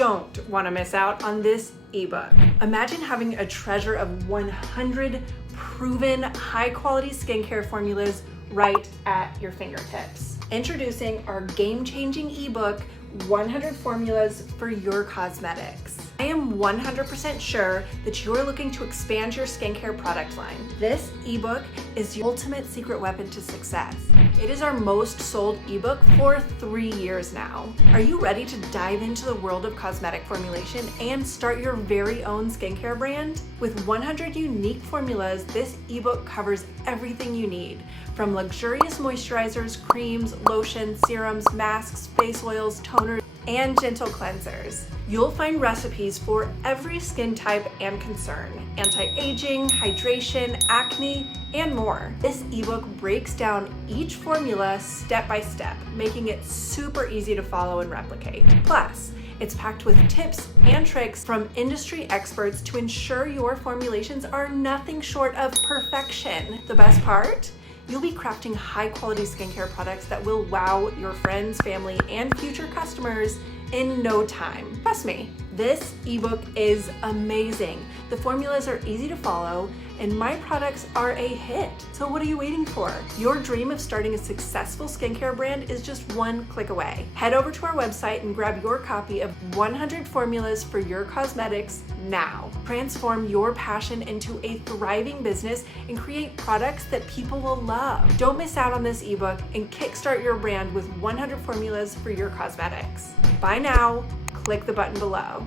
don't want to miss out on this ebook. Imagine having a treasure of 100 proven high-quality skincare formulas right at your fingertips. Introducing our game-changing ebook, 100 Formulas for Your Cosmetics. I am 100% sure that you're looking to expand your skincare product line. This ebook is your ultimate secret weapon to success. It is our most sold ebook for 3 years now. Are you ready to dive into the world of cosmetic formulation and start your very own skincare brand? With 100 unique formulas, this ebook covers everything you need, from luxurious moisturizers, creams, lotions, serums, masks, face oils, toners, and gentle cleansers. You'll find recipes for every skin type and concern: anti-aging, hydration, acne, and more. This ebook breaks down each formula step by step, making it super easy to follow and replicate. Plus, it's packed with tips and tricks from industry experts to ensure your formulations are nothing short of perfection. The best part? You'll be crafting high-quality skincare products that will wow your friends, family, and future customers in no time. Trust me, this ebook is amazing. The formulas are easy to follow, and my products are a hit. So what are you waiting for? Your dream of starting a successful skincare brand is just one click away. Head over to our website and grab your copy of 100 Formulas for Your Cosmetics now. Transform your passion into a thriving business and create products that people will love. Don't miss out on this ebook and kickstart your brand with 100 Formulas for Your Cosmetics. Buy now, click the button below.